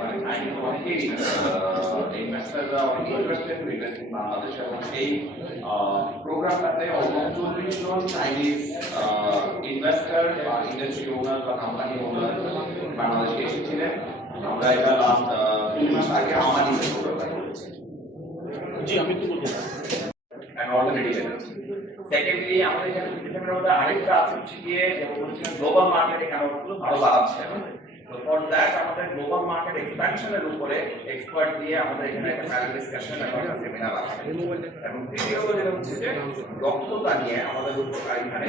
মানে আইন অনেকেই ইনভেস্টররা অনেক interested to invest in Bangladesh এবং সেই প্রোগ্রামটাতে অলমোস্ট 40 জন চাইনিজ ইনভেস্টর বা ইন্ডাস্ট্রি ওনার বা কোম্পানি ওনার বাংলাদেশে এসেছিলেন। আমরা এটা লাস্ট 2 মাস আগে আমারই প্রোগ্রামটা করেছি। জি আমি একটু বলতে চাই and already সেকেন্ডলি আমাদের এখানে ডিসেম্বরের মধ্যে আরেকটা আছে গিয়ে যেমন বলছিলাম গ্লোবাল মার্কেট এখানে আরো বাড়াচ্ছে। তো ফর দ্যাট আমাদের গ্লোবাল মার্কেট এক্সপ্যানশনের উপরে এক্সপার্ট দিয়ে আমাদের এখানে একটা প্যানেল ডিসকাশন এবং একটা সেমিনার আছে। এবং তৃতীয়ত যেটা হচ্ছে যে দক্ষতা নিয়ে আমাদের উপর এখানে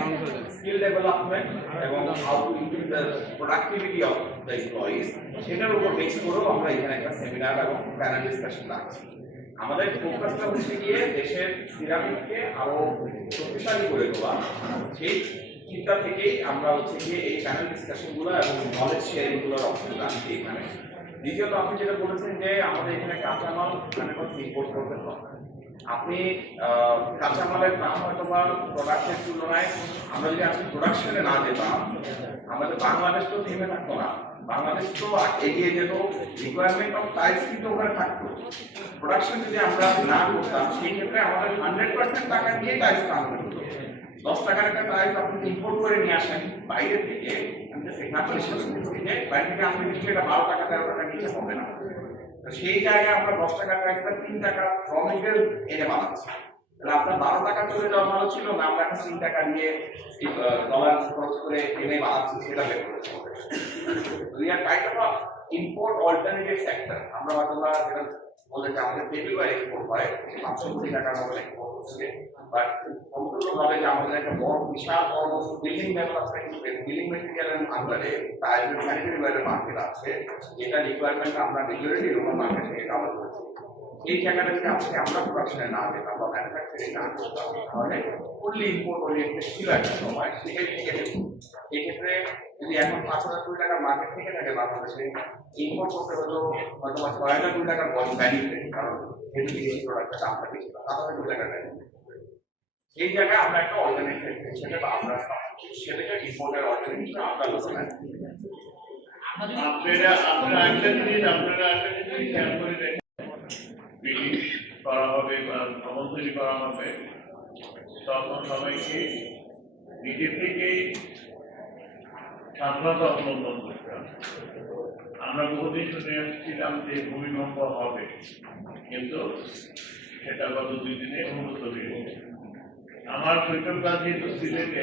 স্কিল ডেভেলপমেন্ট এবং how to increase the productivity of the employees সেটার উপর বেস করেও আমরা এখানে একটা সেমিনার এবং প্যানেল ডিসকাশন রাখছি। আমাদের ফোকাসটা হচ্ছে গিয়ে দেশের সিরামিককে আরো শক্তিশালী করে তোলা। সেই চিন্তা থেকেই আমরা হচ্ছে গিয়ে এই প্যানেল ডিসকাশন গুলো এবং নলেজ শেয়ারিং গুলোর অপশন রাখছি এখানে। দ্বিতীয়ত আপনি যেটা বলেছেন যে আমাদের এখানে কাঁচামাল ইম্পোর্ট করতে হবে। আপনি কাঁচামালের দাম হয়তো বা প্রোডাক্টের তুলনায় আমরা যদি আজকে প্রোডাকশনে না যেতাম আমাদের বাংলাদেশ তো থেমে থাকতো না। বাংলাদেশ তো এগিয়ে যেত, রিকোয়ারমেন্ট অফ টাইলস কিন্তু ওখানে থাকতো। প্রোডাকশন যদি আমরা না করতাম সেই ক্ষেত্রে আমাদের 100% টাকা দিয়ে টাইলস আনতে হতো। 10 টাকার একটা টাইলস আপনি ইম্পোর্ট করে নিয়ে আসেন বাইরে থেকে, বাইরে থেকে আসলে নিশ্চয়ই এটা 12 টাকা 13 টাকা নিচে হবে না। সেই জায়গায় আমরা 10 টাকার টাইলসটা 3 টাকা র মেটেরিয়াল এনে বানাচ্ছি। তাহলে আপনার 12 টাকা চলে যাওয়া ভালো ছিল না আমরা এখন 3 টাকা দিয়ে ডলার খরচ করে এনে বানাচ্ছি সেটা বের করেছি। We are kind of a import alternative sector. আমরা হয়তো যেটা বলে যে আমাদের টেবিল ওয়্যার এক্সপোর্ট হয় 500 কোটি টাকার মতো এক্সপোর্ট হচ্ছে, বাট সম্পূর্ণভাবে যে আমাদের একটা বড় বিশাল বড় বিল্ডিং ডেভেলপমেন্ট বিল্ডিং মেটেরিয়াল এর আন্ডারে প্রাইভেট স্যানিটারি ওয়্যারের মার্কেট আছে, যেটা রিকোয়ারমেন্ট আমরা মেজরিটি লোকাল মার্কেট থেকে কাভার করছি। এই জায়গাটা যদি আজকে আমরা প্রোডাকশনে না যেতাম বা ম্যানুফ্যাকচারিং না করতাম তাহলে ফুললি ইম্পোর্ট ওরিয়েন্টেড ছিল একটা সময়, সেটাই থেকে যেত। এক্ষেত্রে যদি এখন 5,000 কোটি টাকার মার্কেট থেকে থাকে বাংলাদেশে, ইম্পোর্ট করতে হলেও হয়তো 6,000 কোটি টাকার বেনিফিট, কারণ যেহেতু বিদেশি প্রোডাক্টের দামটা বেশি, 7,000 কোটি টাকার বেনিফিট। এই জায়গায় আমরা একটা অল্টারনেটিভ হিসেবে বা আমরা সেটাকে ইম্পোর্টের অল্টারনেটিভ আমরা লোকেশন আপনারা একটা জিনিস খেয়াল করে দেখেন, বিল্ডিং করা হবে বা ভবন তৈরি করা হবে তখন সবাইকে নিজে থেকেই সাবধানতা অবলম্বন করতে হবে। আমরা বহুদিন শুনে আসছিলাম যে ভূমিকম্প হবে, কিন্তু সেটা গত 2 দিনে উন্নত হয়েছে। আমার শৈশবকাল যেহেতু সিলেট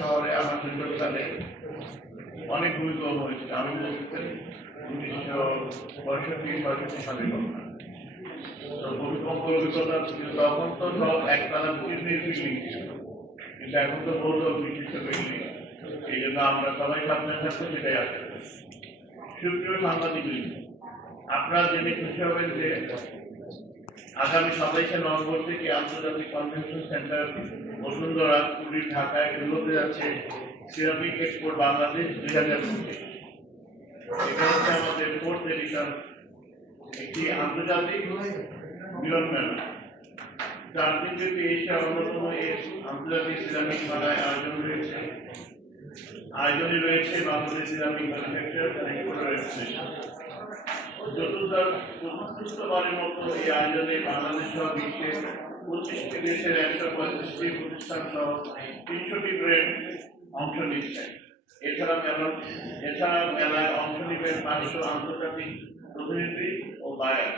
শহরে আমার শৈশবকালে অনেক ভূমিকম্প হয়েছিল। আমি বলতেছি 1965 সালের কথা। তো ভূমিকম্প অভিজ্ঞতা ছিল তখন তো সব একতলা বিল্ডিং ছিল, কিন্তু এখন তো বহু বিশিষ্ট বিল্ডিং। এই জন্য আমরা সবাই সাবধান থাকতে সেটাই আসতে। সুপ্রিয় সাংবাদিক, আপনারা জেনে খুশি হবেন যে আগামী 27শে নভেম্বর থেকে আন্তর্জাতিক কনভেনশন সেন্টার বসুন্ধরা পুরীর ঢাকায় শুরু যাচ্ছে সিরামিক এক্সপোর্ট বাংলাদেশ 2025। এটা হচ্ছে আমাদের 4th এডিশন, একটি আন্তর্জাতিক মিলন মেলা। 4 দিন ব্যাপী এশিয়ার অন্যতম এর আন্তর্জাতিক সিরামিক মেলায় আয়োজনে রয়েছে Bangladesh ceramic manufacturer and exporter association. চতুর্থবারের মতো এই আয়োজনে বাংলাদেশ সহ বিশ্বের 25টি দেশের 135টি প্রতিষ্ঠান সহ 300টি ব্র্যান্ড অংশ নিচ্ছে। এছাড়া মেলায় অংশ নেবেন 500 আন্তর্জাতিক প্রতিনিধি ও বায়ার।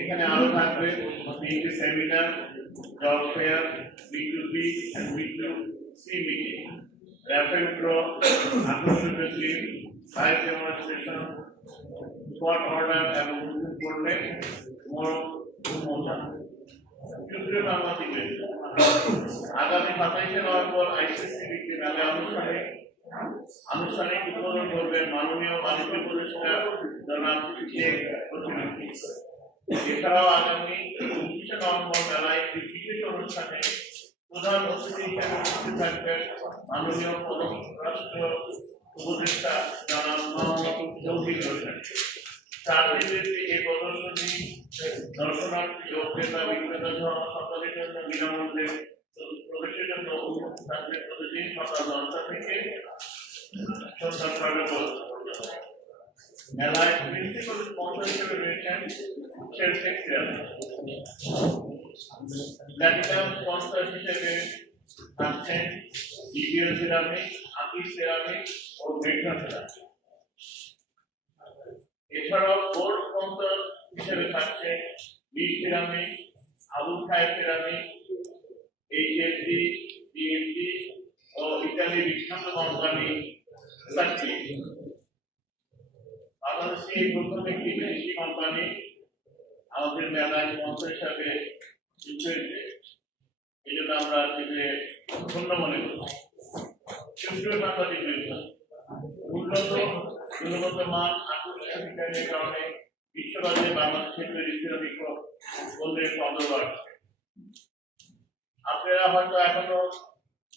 এখানে আরো থাকবে 3টি seminar, job fair, B2B and B2C meeting, rapid draw, আকর্ষণীয় team, live demonstration, spot order এবং করলে মজা। সুপ্রিয় সাংবাদিকদের, আগামী 27শে নভেম্বর আইসিসি বিক্রি মেলা আনুষ্ঠানিক উদ্বোধন করবেন মাননীয় বাণিজ্য উপদেষ্টা জনাব শেখ হাসিনা। এছাড়াও আগামী 29শে নভেম্বর মেলায় একটি বিশেষ অনুষ্ঠানে প্রধান অতিথি হিসেবে উপস্থিত থাকবেন মাননীয় পররাষ্ট্র উপদেষ্টা জনাব মোহাম্মদ তৌহিদ হোসেন। 4 দিনব্যাপী এই প্রদর্শনী দর্শনার্থী ও ক্রেতা বিক্রেতা সহ সকলের জন্য বিনামূল্যে প্রবেশের জন্য উন্মুক্ত থাকবে প্রতিদিন সকাল 10টা থেকে সন্ধ্যা 6টা পর্যন্ত। মেলায় প্রিন্সিপাল স্পন্সর হিসেবে রয়েছেন শেলটেক সিরামিক। প্ল্যাটিনাম স্পন্সর হিসেবে থাকছেন ডিবিএল সিরামিক, আকিস সিরামিক ও মেঘনা সিরামিক। এছাড়াও গোল্ড স্পন্সর হিসেবে থাকছে বি সিরামিক, আবু খায়ের সিরামিক, এইচএসসি, ডিএসসি ও ইতালির বিখ্যাত কোম্পানি সার্চি। বাংলাদেশে এই প্রথম একটি বিদেশি কোম্পানি আমাদের মেলায় স্পন্সর হিসাবে যুক্ত হয়েছে, এই জন্য আমরা আজকে ধন্য মনে করছি। সুপ্রিয় সাংবাদিক বৃন্দ, উন্নত গুণগত মান আকর্ষণীয় ডিজাইনের কারণে বিশ্ববাজারে বাংলাদেশের তৈরি সিরামিক পণ্যের কদর বাড়ছে। আপনারা হয়তো এখনো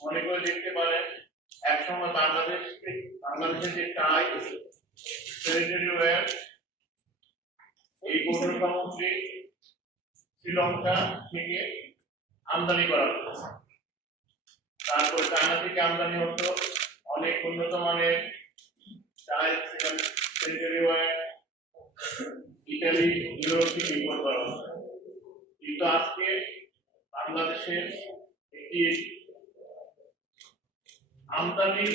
মনে করে দেখতে পারেন একসময় বাংলাদেশের যে টাই, স্যানিটারি ওয়্যার, এই পণ্য সামগ্রী শ্রীলঙ্কা থেকে আমদানি করা হতো। তারপর চায়না থেকে আমদানি হতো অনেক উন্নত মানের টাই, স্যানিটারি ওয়্যার, ইতালি, ইউরোপ থেকে ইম্পোর্ট করা হতো। কিন্তু আজকে বাংলাদেশের একটি আমদানি